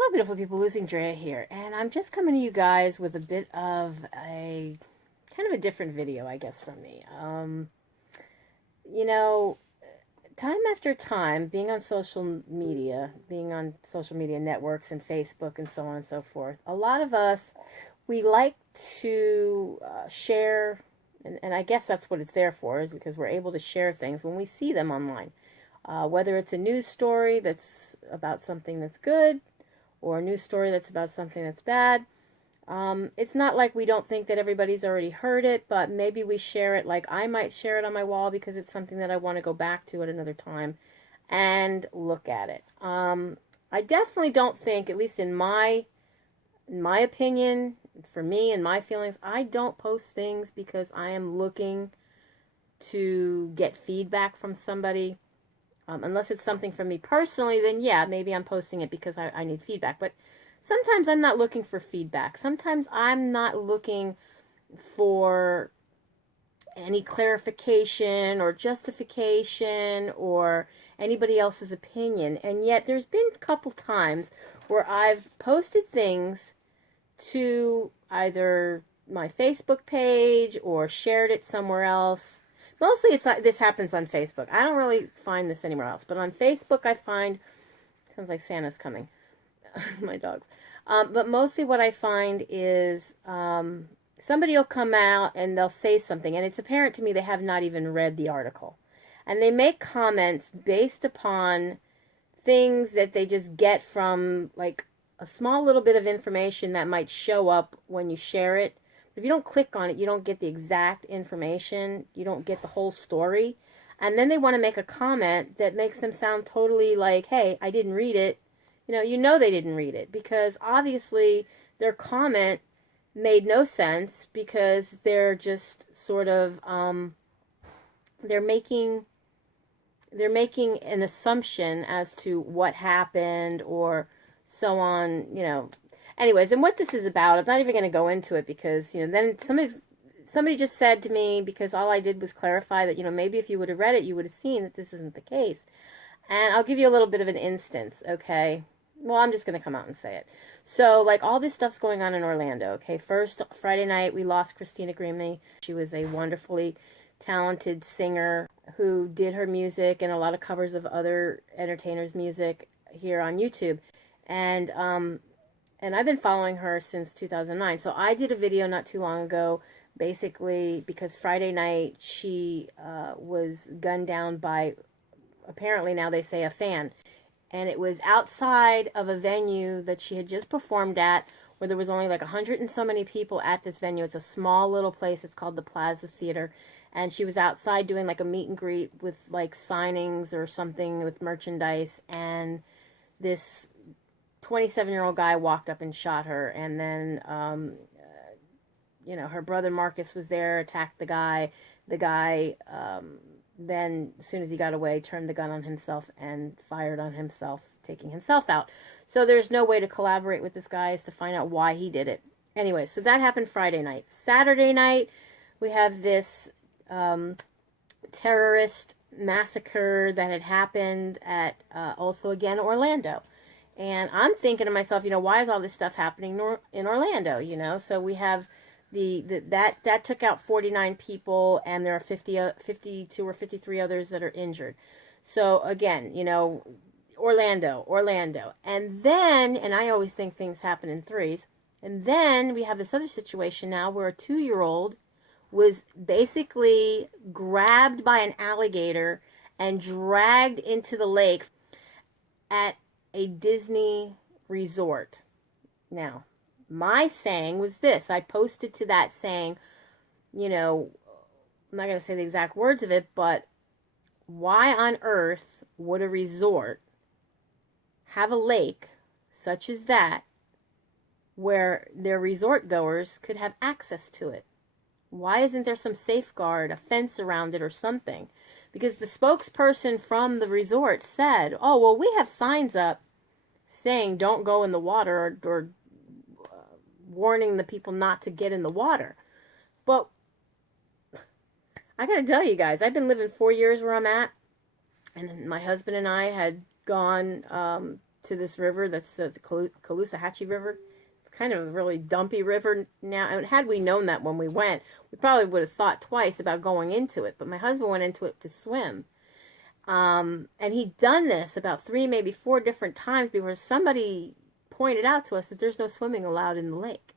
Hello, beautiful people. Losing Drea here, and I'm just coming to you guys with a bit of a kind of a different video, I guess, from me. You know, time after time, being on social media networks and Facebook and so on and so forth, a lot of us, we like to share, and I guess that's what it's there for, is because we're able to share things when we see them online. Whether it's a news story that's about something that's good, or a news story that's about something that's bad. It's not like we don't think that everybody's already heard it, but maybe we share it, like I might share it on my wall because it's something that I want to go back to at another time and look at it. I definitely don't think, at least in my opinion, for me and my feelings, I don't post things because I am looking to get feedback from somebody. Unless it's something for me personally, then yeah, maybe I'm posting it because I need feedback. But sometimes I'm not looking for feedback. Sometimes I'm not looking for any clarification or justification or anybody else's opinion. And yet there's been a couple times where I've posted things to either my Facebook page or shared it somewhere else. Mostly this happens on Facebook. I don't really find this anywhere else. But on Facebook I find, sounds like Santa's coming. My dogs. But mostly what I find is somebody will come out and they'll say something. And it's apparent to me they have not even read the article. And they make comments based upon things that they just get from like a small little bit of information that might show up when you share it. If you don't click on it, you don't get the exact information. You don't get the whole story. And then they want to make a comment that makes them sound totally like, hey, I didn't read it. You know they didn't read it because obviously their comment made no sense because they're just sort of, they're making an assumption as to what happened or so on, Anyways, and what this is about, I'm not even going to go into it because, then somebody just said to me, because all I did was clarify that, maybe if you would have read it, you would have seen that this isn't the case. And I'll give you a little bit of an instance, okay? Well, I'm just going to come out and say it. So, like, all this stuff's going on in Orlando, okay? First, Friday night, we lost Christina Grimmie. She was a wonderfully talented singer who did her music and a lot of covers of other entertainers' music here on YouTube. And I've been following her since 2009. So I did a video not too long ago, basically because Friday night she was gunned down by, apparently now they say, a fan. And it was outside of a venue that she had just performed at, where there was only like 100 and so many people at this venue. It's a small little place. It's called the Plaza Theater. And she was outside doing like a meet and greet with like signings or something with merchandise. And this 27-year-old guy walked up and shot her, and then her brother Marcus was there, attacked the guy. The guy then, as soon as he got away, turned the gun on himself and fired on himself, taking himself out. So there's no way to collaborate with this guy, is to find out why he did it. Anyway, so that happened Friday night. Saturday night, we have this terrorist massacre that had happened at also again Orlando. And I'm thinking to myself, why is all this stuff happening in Orlando? So we have that took out 49 people, and there are 52 or 53 others that are injured. So again, Orlando. And then, and I always think things happen in threes. And then we have this other situation now where a 2-year-old was basically grabbed by an alligator and dragged into the lake at a Disney resort. Now, my saying was this. I posted to that saying, I'm not going to say the exact words of it, but why on earth would a resort have a lake such as that where their resort goers could have access to it? Why isn't there some safeguard, a fence around it or something? Because the spokesperson from the resort said, oh, well, we have signs up saying don't go in the water or warning the people not to get in the water. But I got to tell you guys, I've been living 4 years where I'm at, and my husband and I had gone to this river that's the Caloosahatchee River. It's kind of a really dumpy river now. And had we known that when we went, we probably would have thought twice about going into it. But my husband went into it to swim. And he'd done this about 3, maybe 4 different times before somebody pointed out to us that there's no swimming allowed in the lake.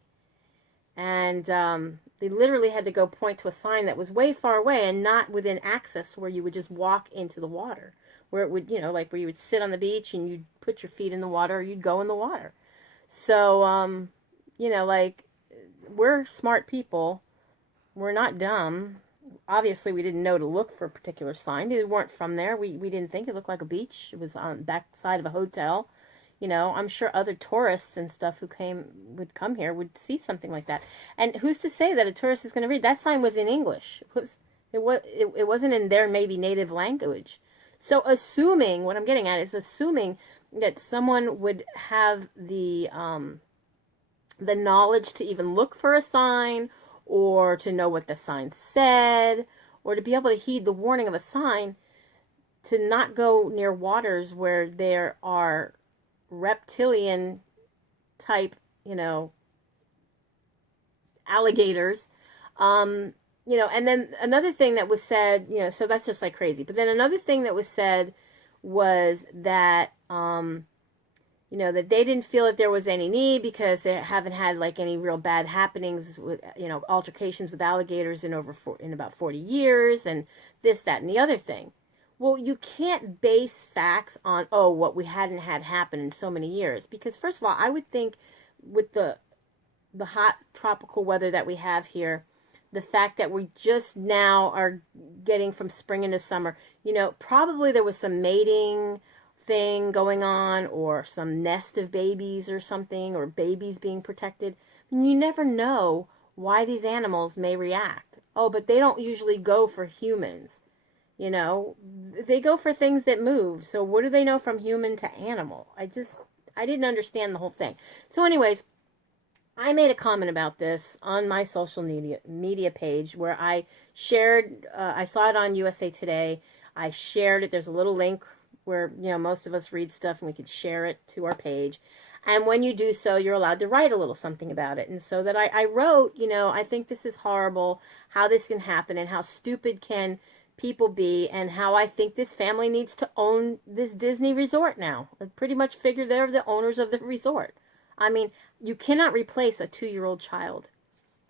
And they literally had to go point to a sign that was way far away and not within access where you would just walk into the water. Where it would, like where you would sit on the beach and you'd put your feet in the water or you'd go in the water. So, like, we're smart people. We're not dumb. Obviously, we didn't know to look for a particular sign. We weren't from there. We didn't think it looked like a beach. It was on the back side of a hotel. I'm sure other tourists and stuff who would come here would see something like that. And who's to say that a tourist is going to read? That sign was in English. It wasn't in their maybe native language. So what I'm getting at is assuming that someone would have the knowledge to even look for a sign, or to know what the sign said, or to be able to heed the warning of a sign, to not go near waters where there are reptilian type, alligators. And then another thing that was said, so that's just like crazy. But then another thing that was said was that, that they didn't feel that there was any need because they haven't had like any real bad happenings with, altercations with alligators in about 40 years and this, that, and the other thing. Well, you can't base facts on, what we hadn't had happen in so many years. Because first of all, I would think with the hot tropical weather that we have here, the fact that we just now are getting from spring into summer, probably there was some mating thing going on, or some nest of babies or something, or babies being protected. And you never know why these animals may react. But they don't usually go for humans. They go for things that move. So what do they know from human to animal? I didn't understand the whole thing. So anyways, I made a comment about this on my social media page where I shared, I saw it on USA Today. I shared it. There's a little link where, most of us read stuff and we could share it to our page. And when you do so, you're allowed to write a little something about it. And so that I wrote, I think this is horrible, how this can happen, and how stupid can people be, and how I think this family needs to own this Disney resort now. I pretty much figure they're the owners of the resort. I mean, you cannot replace a 2-year-old child.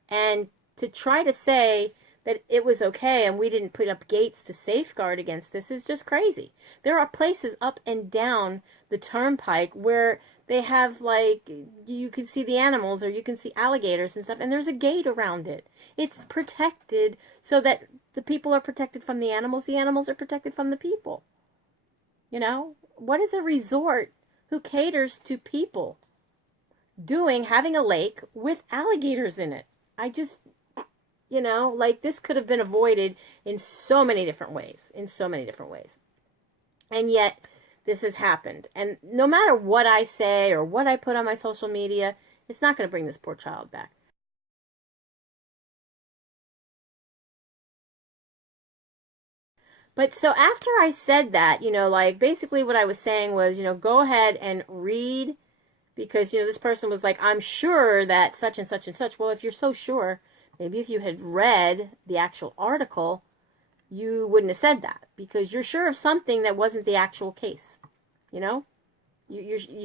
And to try to say that it was okay and we didn't put up gates to safeguard against this is just crazy. There are places up and down the turnpike where they have, like, you can see the animals or you can see alligators and stuff, and there's a gate around it. It's protected so that the people are protected from the animals are protected from the people. What is a resort who caters to people having a lake with alligators in it? I just, this could have been avoided in so many different ways, And yet, this has happened. And no matter what I say or what I put on my social media, it's not going to bring this poor child back. But so after I said that, basically what I was saying was, go ahead and read, because, this person was like, I'm sure that such and such and such. Well, if you're so sure, maybe if you had read the actual article, you wouldn't have said that, because you're sure of something that wasn't the actual case.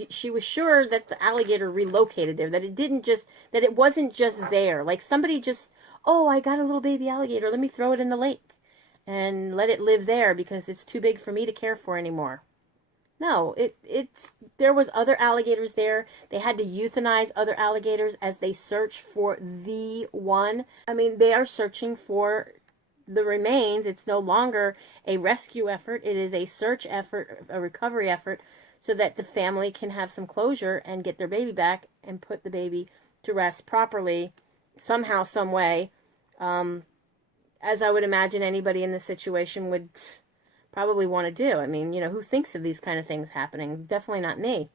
She was sure that the alligator relocated there, that it wasn't just there. Like somebody just, I got a little baby alligator, let me throw it in the lake and let it live there because it's too big for me to care for anymore. No, there was other alligators there. They had to euthanize other alligators as they search for the one. I mean, they are searching for the remains. It's no longer a rescue effort. It is a search effort, a recovery effort, so that the family can have some closure and get their baby back and put the baby to rest properly, somehow, some way. As I would imagine anybody in this situation would probably want to do. I mean, who thinks of these kind of things happening? Definitely not me.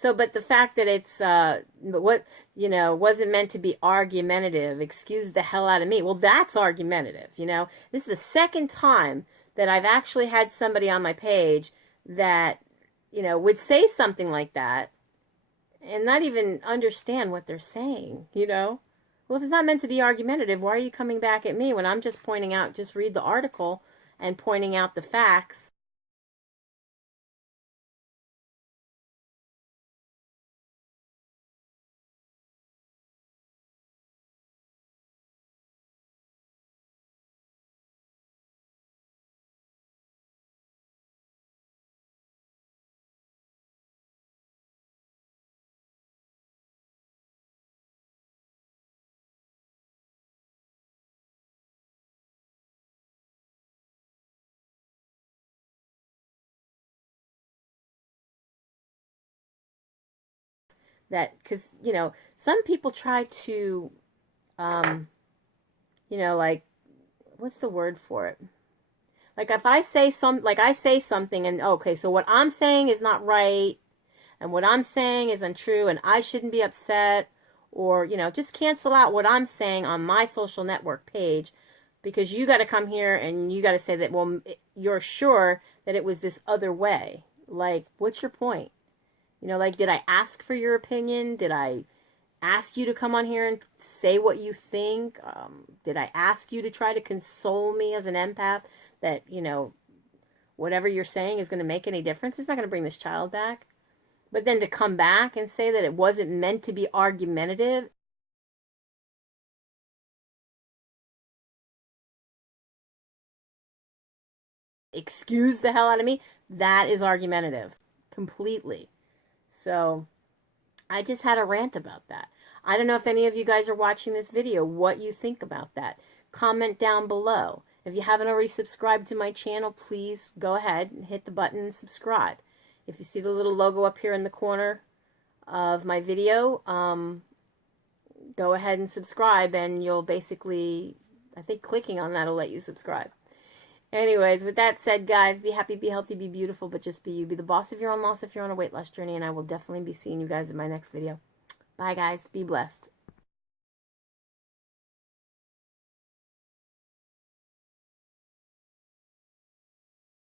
So, but the fact that it's, what, wasn't meant to be argumentative, excuse the hell out of me. Well, that's argumentative, This is the second time that I've actually had somebody on my page that, would say something like that and not even understand what they're saying, Well, if it's not meant to be argumentative, why are you coming back at me when I'm just pointing out, just read the article and pointing out the facts? That, because, some people try to, um, like, what's the word for it? Like if I say I say something and okay, so what I'm saying is not right and what I'm saying is untrue and I shouldn't be upset or, just cancel out what I'm saying on my social network page because you got to come here and you got to say that, well, you're sure that it was this other way. Like, what's your point? Like, did I ask for your opinion? Did I ask you to come on here and say what you think? Did I ask you to try to console me as an empath that, whatever you're saying is going to make any difference? It's not going to bring this child back. But then to come back and say that it wasn't meant to be argumentative, excuse the hell out of me, that is argumentative completely. So I just had a rant about that. I don't know if any of you guys are watching this video, what you think about that. Comment down below. If you haven't already subscribed to my channel, please go ahead and hit the button and subscribe. If you see the little logo up here in the corner of my video, go ahead and subscribe and you'll basically, I think clicking on that will let you subscribe. Anyways, with that said, guys, be happy, be healthy, be beautiful, but just be you. Be the boss of your own loss if you're on a weight loss journey, and I will definitely be seeing you guys in my next video. Bye, guys. Be blessed.